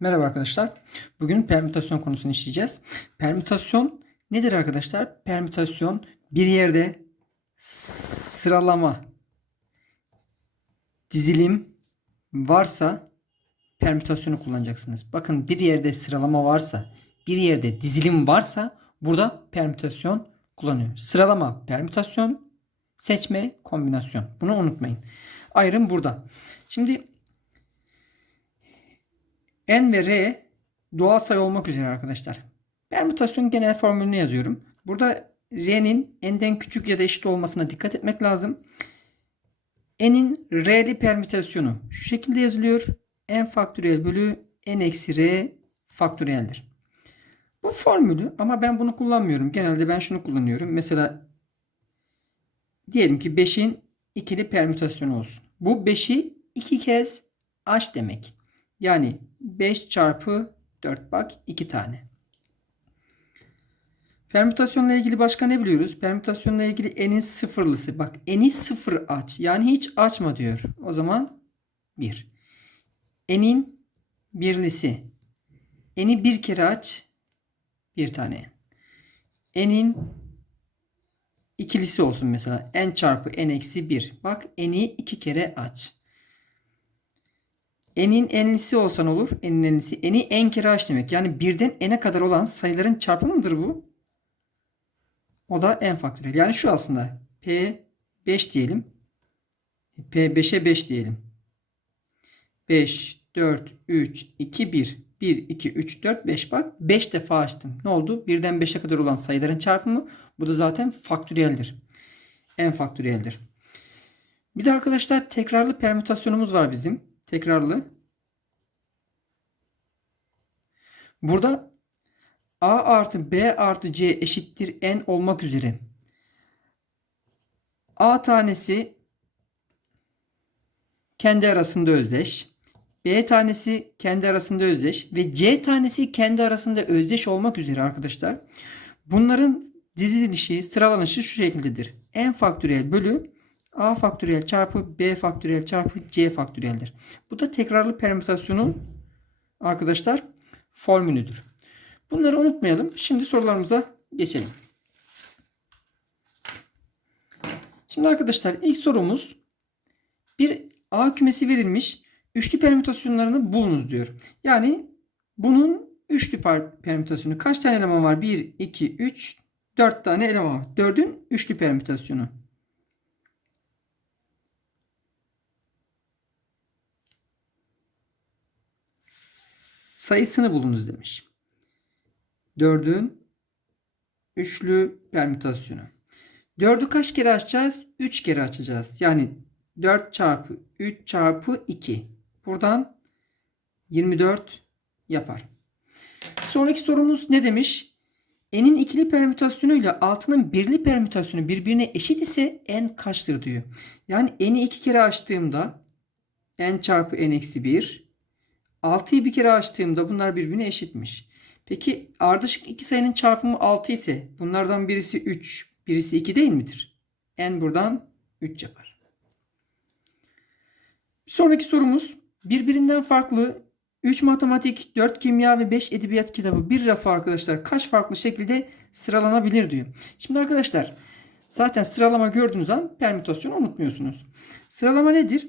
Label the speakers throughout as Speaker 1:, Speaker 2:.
Speaker 1: Merhaba arkadaşlar. Bugün permütasyon konusunu işleyeceğiz. Permütasyon nedir arkadaşlar? Permütasyon bir yerde sıralama dizilim varsa permütasyonu kullanacaksınız. Bakın bir yerde sıralama varsa, bir yerde dizilim varsa burada permütasyon kullanıyor. Sıralama, permütasyon, seçme, kombinasyon. Bunu unutmayın. Ayrım burada. Şimdi n ve r doğal sayı olmak üzere arkadaşlar. Permütasyon genel formülünü yazıyorum. Burada r'nin n'den küçük ya da eşit olmasına dikkat etmek lazım. n'in r'li permütasyonu şu şekilde yazılıyor. n faktöriyel bölü n eksi r faktöriyeldir. Bu formülü ama ben bunu kullanmıyorum. Genelde ben şunu kullanıyorum. Mesela diyelim ki 5'in ikili permütasyonu olsun. Bu 5'i iki kez aç demek. Yani 5 çarpı 4 bak 2 tane. Permütasyonla ilgili başka ne biliyoruz? Permütasyonla ilgili n'in sıfırlısı. Bak n'i sıfır aç. Yani hiç açma diyor. O zaman 1. N'in birlisi. N'i bir kere aç. Bir tane. N'in ikilisi olsun mesela. n çarpı n eksi 1. Bak n'i iki kere aç. N'in enlisi olsan olur. N'in enlisi. N'i n kere aç demek. Yani birden n'e kadar olan sayıların çarpımı mıdır bu? O da n faktöriyel. Yani şu aslında. P 5 diyelim. P 5'e 5 diyelim. 5, 4, 3, 2, 1. 1, 2, 3, 4, 5 bak. 5 defa açtım. Ne oldu? Birden 5'e kadar olan sayıların çarpımı. Bu da zaten faktöriyeldir. n faktöriyeldir. Bir de arkadaşlar tekrarlı permütasyonumuz var bizim. Tekrarlı. Burada A artı B artı C eşittir N olmak üzere. A tanesi kendi arasında özdeş. B tanesi kendi arasında özdeş. Ve C tanesi kendi arasında özdeş olmak üzere arkadaşlar. Bunların dizilişi, sıralanışı şu şekildedir. N faktöriyel bölü A faktöriyel çarpı B faktöriyel çarpı C faktöriyeldir. Bu da tekrarlı permütasyonun arkadaşlar formülüdür. Bunları unutmayalım. Şimdi sorularımıza geçelim. Şimdi arkadaşlar ilk sorumuz bir A kümesi verilmiş. Üçlü permütasyonlarını bulunuz diyor. Yani bunun üçlü permütasyonu kaç tane eleman var? 1, 2, 3, 4 tane eleman var. 4'ün üçlü permütasyonu. Sayısını bulunuz demiş. 4'ün üçlü permütasyonu. 4'ü kaç kere açacağız? 3 kere açacağız. Yani 4 çarpı 3 çarpı 2. Buradan 24 yapar. Sonraki sorumuz ne demiş? N'in ikili permütasyonu ile altının birli permütasyonu birbirine eşit ise n kaçtır diyor. Yani n'i iki kere açtığımda n çarpı n eksi 1 6'yı bir kere açtığımda bunlar birbirine eşitmiş. Peki ardışık iki sayının çarpımı 6 ise bunlardan birisi 3, birisi 2 değil midir? n buradan 3 yapar. Bir sonraki sorumuz birbirinden farklı 3 matematik, 4 kimya ve 5 edebiyat kitabı bir rafa arkadaşlar kaç farklı şekilde sıralanabilir diyor. Şimdi arkadaşlar zaten sıralama gördüğünüz an permütasyonu unutmuyorsunuz. Sıralama nedir?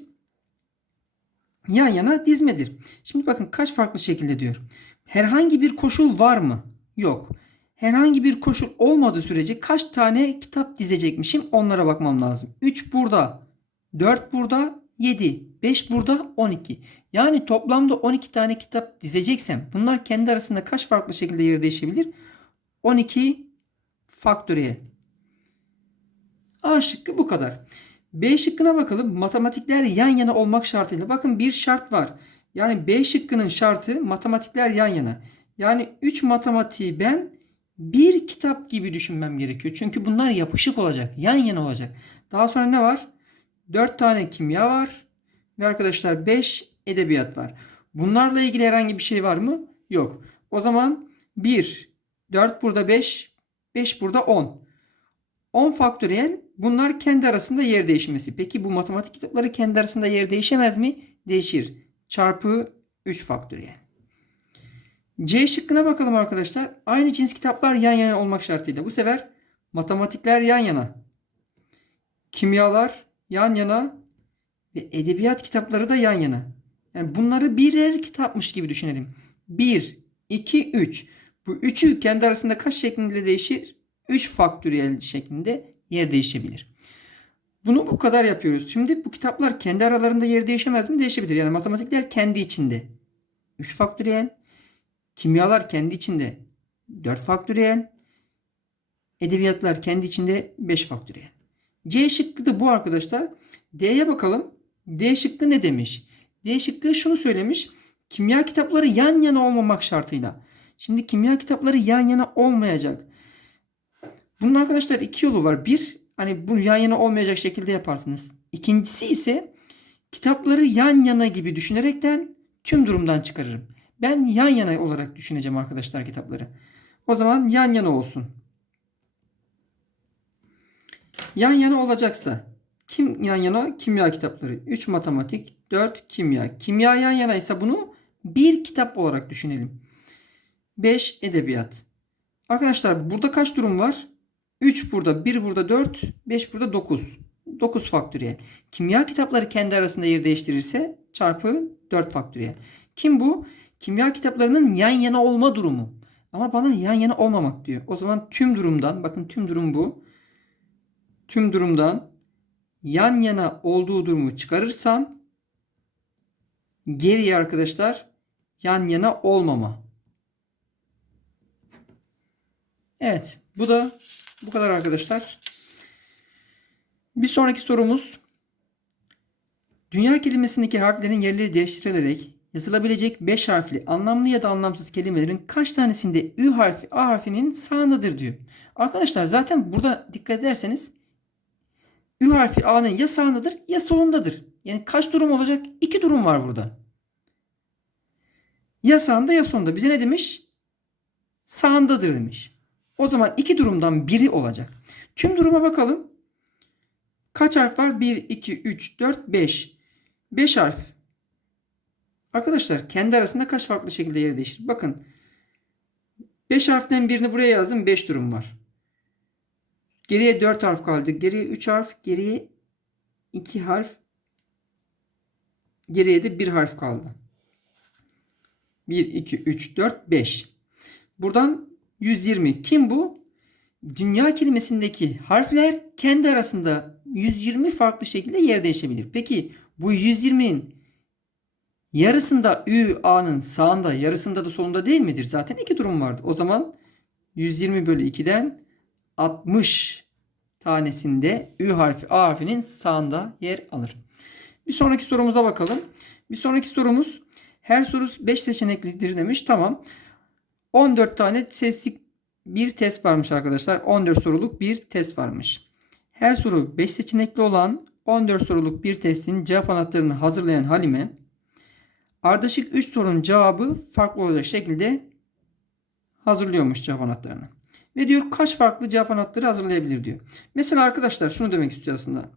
Speaker 1: Yan yana dizmedir. Şimdi bakın kaç farklı şekilde diyor. Herhangi bir koşul var mı? Yok. Herhangi bir koşul olmadığı sürece kaç tane kitap dizecekmişim onlara bakmam lazım. 3 burada, 4 burada, 7, 5 burada, 12. Yani toplamda 12 tane kitap dizeceksem bunlar kendi arasında kaç farklı şekilde yer değişebilir? 12 faktöriyel. A şıkkı bu kadar. B şıkkına bakalım. Matematikler yan yana olmak şartıyla. Bakın bir şart var. Yani B şıkkının şartı matematikler yan yana. Yani 3 matematiği ben bir kitap gibi düşünmem gerekiyor. Çünkü bunlar yapışık olacak. Yan yana olacak. Daha sonra ne var? 4 tane kimya var. Ve arkadaşlar 5 edebiyat var. Bunlarla ilgili herhangi bir şey var mı? Yok. O zaman 1, 4 burada 5, 5 burada 10. 10 faktöriyel bunlar kendi arasında yer değişmesi. Peki bu matematik kitapları kendi arasında yer değişemez mi? Değişir. Çarpı 3 faktöriyel. C şıkkına bakalım arkadaşlar. Aynı cins kitaplar yan yana olmak şartıyla. Bu sefer matematikler yan yana. Kimyalar yan yana ve edebiyat kitapları da yan yana. Yani bunları birer kitapmış gibi düşünelim. 1, 2, 3. Bu üçü kendi arasında kaç şeklinde değişir? 3 faktöriyel şeklinde yer değişebilir. Bunu bu kadar yapıyoruz. Şimdi bu kitaplar kendi aralarında yer değişemez mi? Değişebilir. Yani matematikler kendi içinde 3 faktöriyel, kimyalar kendi içinde 4 faktöriyel, edebiyatlar kendi içinde 5 faktöriyel. C şıkkı da bu arkadaşlar. D'ye bakalım. D şıkkı ne demiş? D şıkkı şunu söylemiş. Kimya kitapları yan yana olmamak şartıyla. Şimdi kimya kitapları yan yana olmayacak. Bunun arkadaşlar iki yolu var. Bir, hani bunu yan yana olmayacak şekilde yaparsınız. İkincisi ise kitapları yan yana gibi düşünerekten tüm durumdan çıkarırım. Ben yan yana olarak düşüneceğim arkadaşlar kitapları. O zaman yan yana olsun. Yan yana olacaksa kim yan yana? Kimya kitapları. 3 matematik, 4 kimya. Kimya yan yana ise bunu bir kitap olarak düşünelim. 5 edebiyat. Arkadaşlar burada kaç durum var? 3 burada, 1 burada 4, 5 burada 9. 9 faktöriyel. Kimya kitapları kendi arasında yer değiştirirse çarpı 4 faktöriyel. Kim bu? Kimya kitaplarının yan yana olma durumu. Ama bana yan yana olmamak diyor. O zaman tüm durumdan, bakın tüm durum bu. Tüm durumdan yan yana olduğu durumu çıkarırsam geriye arkadaşlar yan yana olmama. Evet bu da bu kadar arkadaşlar. Bir sonraki sorumuz dünya kelimesindeki harflerin yerleri değiştirilerek yazılabilecek 5 harfli anlamlı ya da anlamsız kelimelerin kaç tanesinde Ü harfi A harfinin sağındadır diyor. Arkadaşlar zaten burada dikkat ederseniz Ü harfi A'nın ya sağındadır ya solundadır. Yani kaç durum olacak? İki durum var burada. Ya sağında ya sonunda. Bize ne demiş? Sağındadır demiş. O zaman iki durumdan biri olacak. Tüm duruma bakalım. Kaç harf var? 1, 2, 3, 4, 5. 5 harf. Arkadaşlar kendi arasında kaç farklı şekilde yer değiştir? Bakın. 5 harften birini buraya yazdım. 5 durum var. Geriye 4 harf kaldı. Geriye 3 harf. Geriye 2 harf. Geriye de 1 harf kaldı. 1, 2, 3, 4, 5. Buradan 120. Kim bu? Dünya kelimesindeki harfler kendi arasında 120 farklı şekilde yer değişebilir. Peki bu 120'nin yarısında Ü, A'nın sağında yarısında da solunda değil midir? Zaten iki durum vardı. O zaman 120 bölü 2'den 60 tanesinde Ü harfi A harfinin sağında yer alır. Bir sonraki sorumuza bakalım. Bir sonraki sorumuz her soru 5 seçeneklidir demiş. Tamam. 14 tane testlik bir test varmış arkadaşlar. 14 soruluk bir test varmış. Her soru 5 seçenekli olan 14 soruluk bir testin cevap anahtarını hazırlayan Halime ardışık 3 sorunun cevabı farklı olacak şekilde hazırlıyormuş cevap anahtarını. Ve diyor kaç farklı cevap anahtarı hazırlayabilir diyor. Mesela arkadaşlar şunu demek istiyor aslında.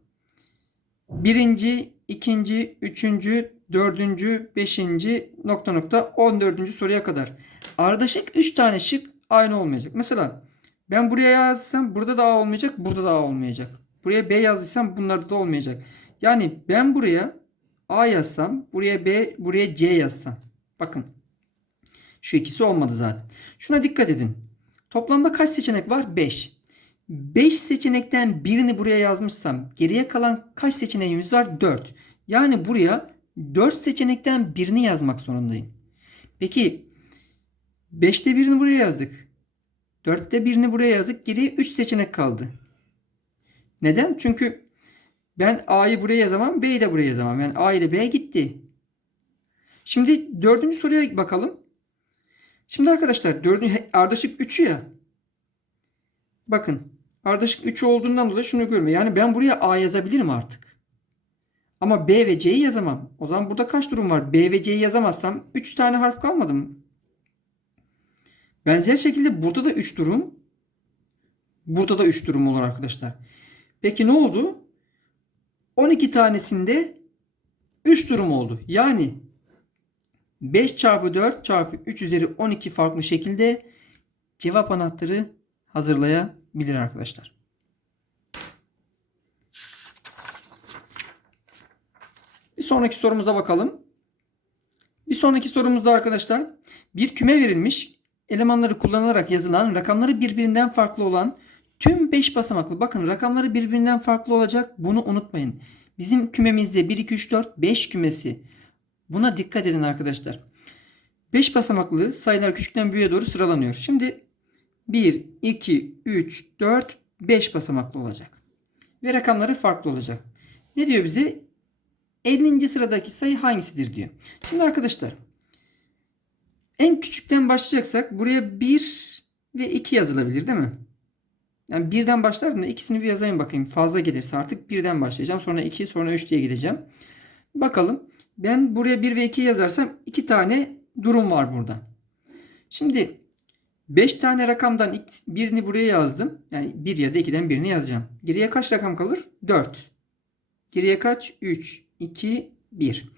Speaker 1: Birinci, ikinci, üçüncü, dördüncü, beşinci nokta nokta on dördüncü soruya kadar. Ardışık üç tane şık aynı olmayacak. Mesela ben buraya yazsam burada da A olmayacak, burada da A olmayacak. Buraya B yazdıysam bunlarda da olmayacak. Yani ben buraya A yazsam, buraya B, buraya C yazsam. Bakın. Şu ikisi olmadı zaten. Şuna dikkat edin. Toplamda kaç seçenek var? 5. 5 seçenekten birini buraya yazmışsam geriye kalan kaç seçeneğimiz var? 4. Yani buraya 4 seçenekten birini yazmak zorundayım. Peki 5'te birini buraya yazdık. 4'te birini buraya yazdık. Geriye 3 seçenek kaldı. Neden? Çünkü ben A'yı buraya yazamam, B'yi de buraya yazamam. Yani A ile B gitti. Şimdi dördüncü soruya bakalım. Şimdi arkadaşlar dördüncü ardışık 3'ü ya. Bakın ardışık 3 olduğundan dolayı şunu görme. Yani ben buraya A yazabilirim artık. Ama B ve C'yi yazamam. O zaman burada kaç durum var? B ve C'yi yazamazsam 3 tane harf kalmadı mı? Benzer şekilde burada da 3 durum. Burada da 3 durum olur arkadaşlar. Peki ne oldu? 12 tanesinde 3 durum oldu. Yani 5 çarpı 4 çarpı 3 üzeri 12 farklı şekilde cevap anahtarı hazırlayabilir arkadaşlar. Bir sonraki sorumuza bakalım. Bir sonraki sorumuzda arkadaşlar bir küme verilmiş elemanları kullanılarak yazılan rakamları birbirinden farklı olan tüm 5 basamaklı bakın rakamları birbirinden farklı olacak bunu unutmayın. Bizim kümemizde 1 2 3 4 5 kümesi. Buna dikkat edin arkadaşlar. 5 basamaklı sayılar küçükten büyüğe doğru sıralanıyor. Şimdi 1 2 3 4 5 basamaklı olacak. Ve rakamları farklı olacak. Ne diyor bize? 50. sıradaki sayı hangisidir diyor. Şimdi arkadaşlar en küçükten başlayacaksak buraya 1 ve 2 yazılabilir değil mi? Yani birden başlardım da ikisini bir yazayım bakayım. Fazla gelirse artık birden başlayacağım. Sonra 2 sonra 3 diye gideceğim. Bakalım. Ben buraya 1 ve 2 yazarsam 2 tane durum var burada. Şimdi 5 tane rakamdan birini buraya yazdım. Yani 1 ya da 2'den birini yazacağım. Geriye kaç rakam kalır? 4. Geriye kaç? 3, 2, 1.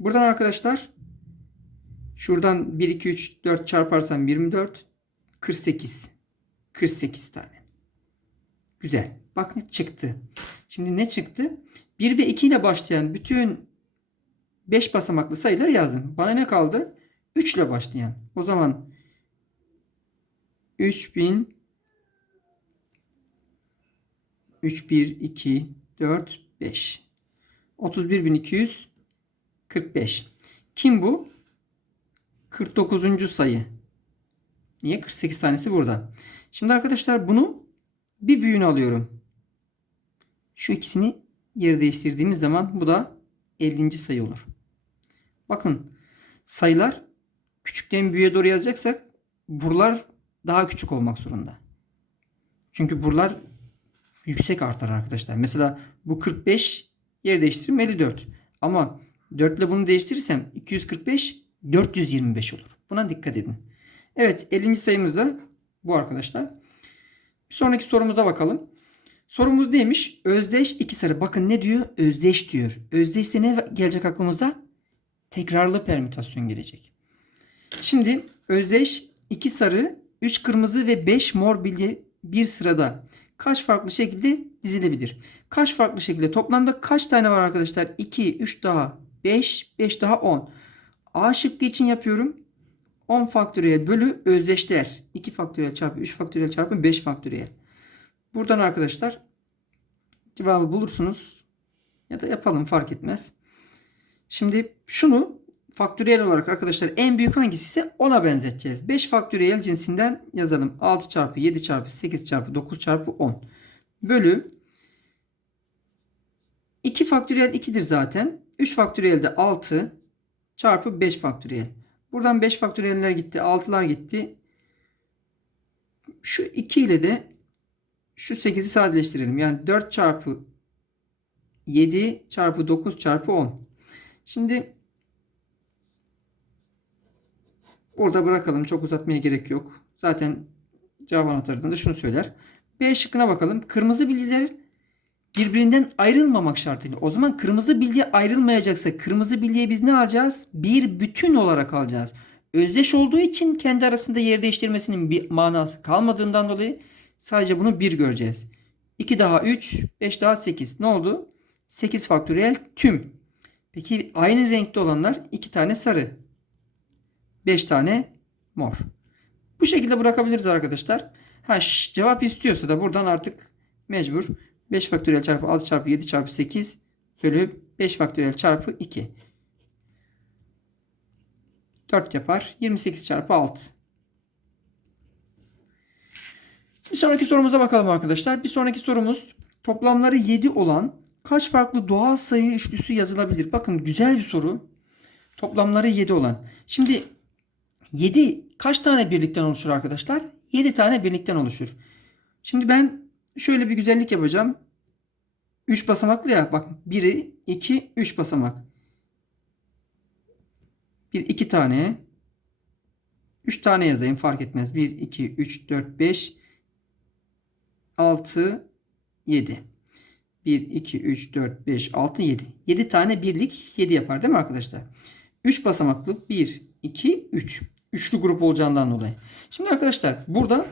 Speaker 1: Buradan arkadaşlar şuradan 1, 2, 3, 4 çarparsam 24. 48. 48 tane. Güzel. Bak ne çıktı. Şimdi ne çıktı? 1 ve 2 ile başlayan bütün 5 basamaklı sayıları yazdım. Bana ne kaldı? 3 ile başlayan. O zaman 3000 3 1 2 4 5 31245. Kim bu? 49. sayı. Niye? 48 tanesi burada. Şimdi arkadaşlar bunu bir büyüğünü alıyorum. Şu ikisini yer değiştirdiğimiz zaman bu da 50. sayı olur. Bakın sayılar küçükten büyüğe doğru yazacaksak buralar daha küçük olmak zorunda. Çünkü buralar yüksek artar arkadaşlar. Mesela bu 45 yer değiştiririm 54. Ama 4 ile bunu değiştirirsem 245 425 olur. Buna dikkat edin. Evet 50. sayımız da bu arkadaşlar. Bir sonraki sorumuza bakalım. Sorumuz neymiş? Özdeş iki sarı. Bakın ne diyor? Özdeş diyor. Özdeşse ne gelecek aklımıza? Tekrarlı permütasyon gelecek. Şimdi özdeş iki sarı, 3 kırmızı ve 5 mor bilye bir sırada kaç farklı şekilde dizilebilir? Kaç farklı şekilde? Toplamda kaç tane var arkadaşlar? 2, 3 daha 5, 5 daha 10. A şıkkı için yapıyorum. 10 faktöriyel bölü özdeşler. 2 faktöriyel çarpı 3 faktöriyel çarpı 5 faktöriyel. Buradan arkadaşlar cevabı bulursunuz. Ya da yapalım fark etmez. Şimdi şunu faktöriyel olarak arkadaşlar en büyük hangisi ise ona benzeteceğiz. 5 faktöriyel cinsinden yazalım. 6 çarpı 7 çarpı 8 çarpı 9 çarpı 10 bölü 2 faktöriyel 2'dir zaten. 3 faktöriyel de 6 çarpı 5 faktöriyel. Buradan 5 faktöriyeller gitti. 6'lar gitti. Şu 2 ile de şu 8'i sadeleştirelim. Yani 4 çarpı 7 çarpı 9 çarpı 10. Şimdi burada bırakalım. Çok uzatmaya gerek yok. Zaten cevap anahtarında da şunu söyler. B şıkkına bakalım. Kırmızı bilgiler birbirinden ayrılmamak şartıyla. O zaman kırmızı bilgi ayrılmayacaksa kırmızı bilgiyi biz ne alacağız? Bir bütün olarak alacağız. Özdeş olduğu için kendi arasında yer değiştirmesinin bir manası kalmadığından dolayı sadece bunu bir göreceğiz. 2 daha 3, 5 daha 8. Ne oldu? 8 faktöriyel tüm. Peki aynı renkte olanlar 2 tane sarı. 5 tane mor. Bu şekilde bırakabiliriz arkadaşlar. Ha cevap istiyorsa da buradan artık mecbur 5 faktöriyel çarpı 6 çarpı 7 çarpı 8 bölü 5 faktöriyel çarpı 2. 4 yapar. 28 çarpı 6. Bir sonraki sorumuza bakalım arkadaşlar. Bir sonraki sorumuz toplamları 7 olan kaç farklı doğal sayı üçlüsü yazılabilir? Bakın güzel bir soru. Toplamları 7 olan. Şimdi 7 kaç tane birlikten oluşur arkadaşlar? 7 tane birlikten oluşur. Şimdi ben şöyle bir güzellik yapacağım. 3 basamaklı ya. Bak 1'i 2 3 basamak. 1 2 tane 3 tane yazayım fark etmez. 1 2 3 4 5 6 7 1 2 3 4 5 6 7 7 tane birlik 7 yapar değil mi arkadaşlar? 3 basamaklı 1 2, 3. Üçlü grup olacağından dolayı. Şimdi arkadaşlar burada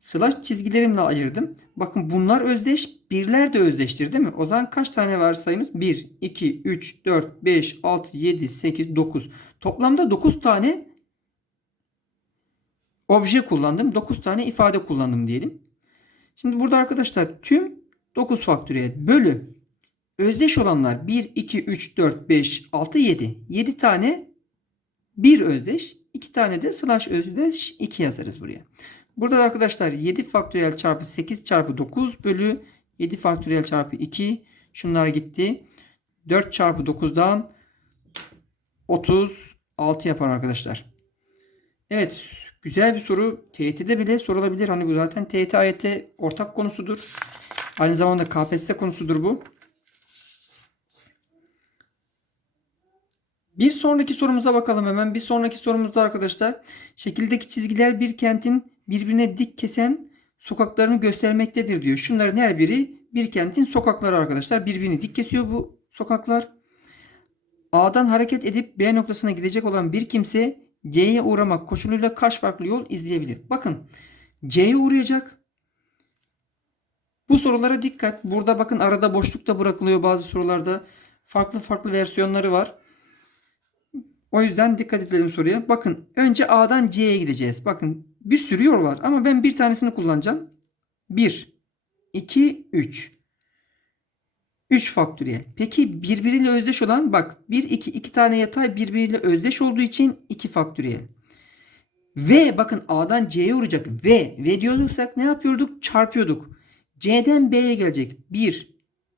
Speaker 1: slash çizgilerimle ayırdım. Bakın bunlar özdeş. Birler de özdeştir değil mi? O zaman kaç tane var sayımız? 1, 2, 3, 4, 5, 6, 7, 8, 9. Toplamda 9 tane obje kullandım. 9 tane ifade kullandım diyelim. Şimdi burada arkadaşlar tüm 9 faktöriyel bölü özdeş olanlar 1, 2, 3, 4, 5, 6, 7. 7 tane bir özdeş, 2 tane de slash özdeş 2 yazarız buraya. Burada da arkadaşlar 7 faktöriyel çarpı 8 çarpı 9 bölü 7 faktöriyel çarpı 2. Şunlar gitti. 4 çarpı 9'dan 36 yapar arkadaşlar. Evet. Güzel bir soru. TYT'de bile sorulabilir. Hani bu zaten TYT AYT ortak konusudur. Aynı zamanda KPSS konusudur bu. Bir sonraki sorumuza bakalım hemen. Bir sonraki sorumuzda arkadaşlar şekildeki çizgiler bir kentin birbirine dik kesen sokaklarını göstermektedir diyor. Şunların her biri bir kentin sokakları arkadaşlar. Birbirini dik kesiyor bu sokaklar. A'dan hareket edip B noktasına gidecek olan bir kimse C'ye uğramak koşuluyla kaç farklı yol izleyebilir? Bakın C'ye uğrayacak. Bu sorulara dikkat. Burada bakın arada boşluk da bırakılıyor bazı sorularda. Farklı farklı versiyonları var. O yüzden dikkat edelim soruya. Bakın önce A'dan C'ye gideceğiz. Bakın bir sürü yol var ama ben bir tanesini kullanacağım. 1, 2, 3. 3 faktöriyel. Peki birbiriyle özdeş olan bak 1, 2, 2 tane yatay birbiriyle özdeş olduğu için 2 faktöriyel. Ve bakın A'dan C'ye uğrayacak. Ve, ve diyorsak ne yapıyorduk? Çarpıyorduk. C'den B'ye gelecek. 1,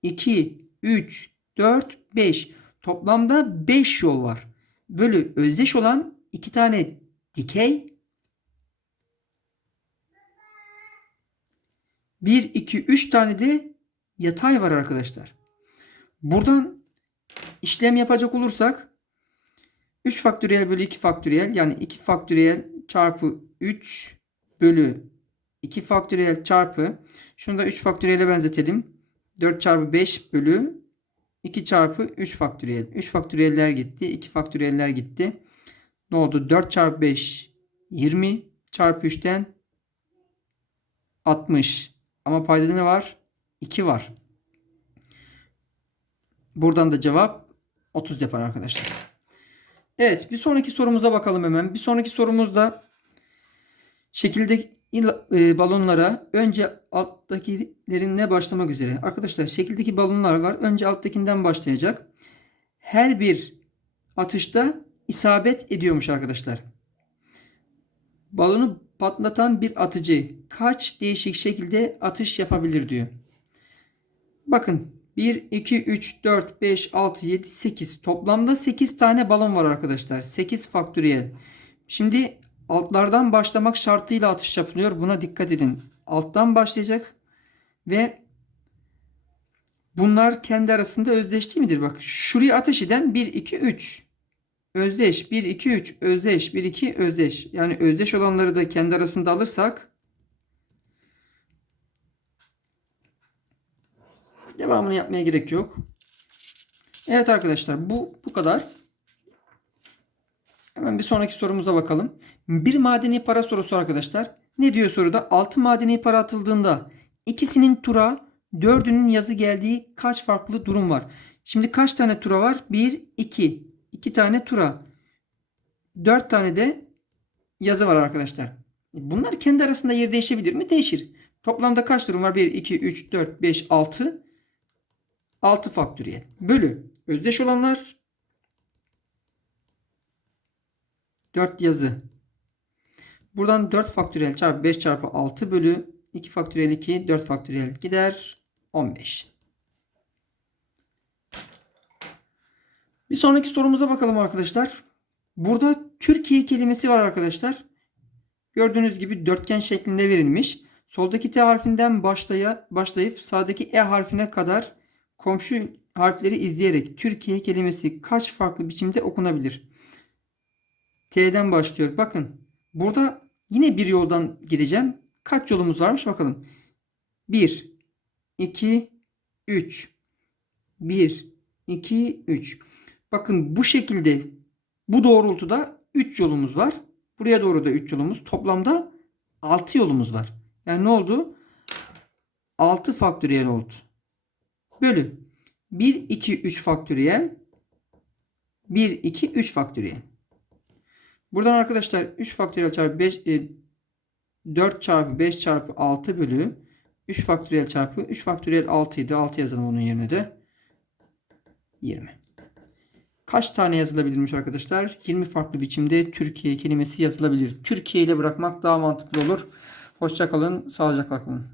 Speaker 1: 2, 3, 4, 5. Toplamda 5 yol var bölü özdeş olan iki tane dikey 1, 2, 3 tane de yatay var arkadaşlar. Buradan işlem yapacak olursak 3 faktöriyel bölü 2 faktöriyel yani 2 faktöriyel çarpı 3 bölü 2 faktöriyel çarpı şunu da 3 faktöriyele benzetelim. 4 çarpı 5 bölü 2 çarpı 3 faktöriyel. 3 faktöriyeller gitti. 2 faktöriyeller gitti. Ne oldu? 4 çarpı 5 20 çarpı 3'ten 60. Ama paydada ne var? 2 var. Buradan da cevap 30 yapar arkadaşlar. Evet bir sonraki sorumuza bakalım hemen. Bir sonraki sorumuzda şekilde e, balonlara önce alttakilerinle başlamak üzere. Arkadaşlar şekildeki balonlar var. Önce alttakinden başlayacak. Her bir atışta isabet ediyormuş arkadaşlar. Balonu patlatan bir atıcı kaç değişik şekilde atış yapabilir diyor. Bakın 1, 2, 3, 4, 5, 6, 7, 8. Toplamda 8 tane balon var arkadaşlar. 8 faktöriyel. Şimdi altlardan başlamak şartıyla atış yapılıyor. Buna dikkat edin. Alttan başlayacak ve bunlar kendi arasında özdeş değil midir? Bak şuraya ateş eden 1, 2, 3. Özdeş 1, 2, 3. Özdeş 1, 2 özdeş. Yani özdeş olanları da kendi arasında alırsak devamını yapmaya gerek yok. Evet arkadaşlar bu bu kadar. Hemen bir sonraki sorumuza bakalım. Bir madeni para sorusu arkadaşlar. Ne diyor soruda? 6 madeni para atıldığında ikisinin tura, dördünün yazı geldiği kaç farklı durum var? Şimdi kaç tane tura var? 1, 2. 2 tane tura. 4 tane de yazı var arkadaşlar. Bunlar kendi arasında yer değişebilir mi? Değişir. Toplamda kaç durum var? 1, 2, 3, 4, 5, 6. 6 faktöriyel. Bölü. Özdeş olanlar 4 yazı. Buradan 4 faktöriyel çarpı 5 çarpı 6 bölü 2 faktöriyel 2 4 faktöriyel gider 15. Bir sonraki sorumuza bakalım arkadaşlar. Burada Türkiye kelimesi var arkadaşlar. Gördüğünüz gibi dörtgen şeklinde verilmiş. Soldaki T harfinden başlaya, başlayıp sağdaki E harfine kadar komşu harfleri izleyerek Türkiye kelimesi kaç farklı biçimde okunabilir? T'den başlıyor. Bakın burada yine bir yoldan gideceğim. Kaç yolumuz varmış bakalım. 1, 2, 3. 1, 2, 3. Bakın bu şekilde bu doğrultuda 3 yolumuz var. Buraya doğru da 3 yolumuz. Toplamda 6 yolumuz var. Yani ne oldu? 6 faktöriyel oldu. Bölü 1, 2, 3 faktöriyel 1, 2, 3 faktöriyel. Buradan arkadaşlar 3 faktöriyel çarpı 5 e, 4 çarpı 5 çarpı 6 bölü 3 faktöriyel çarpı 3 faktöriyel 6 idi. 6 yazalım onun yerine de. 20. Kaç tane yazılabilirmiş arkadaşlar? 20 farklı biçimde Türkiye kelimesi yazılabilir. Türkiye ile bırakmak daha mantıklı olur. Hoşçakalın, sağlıcakla kalın.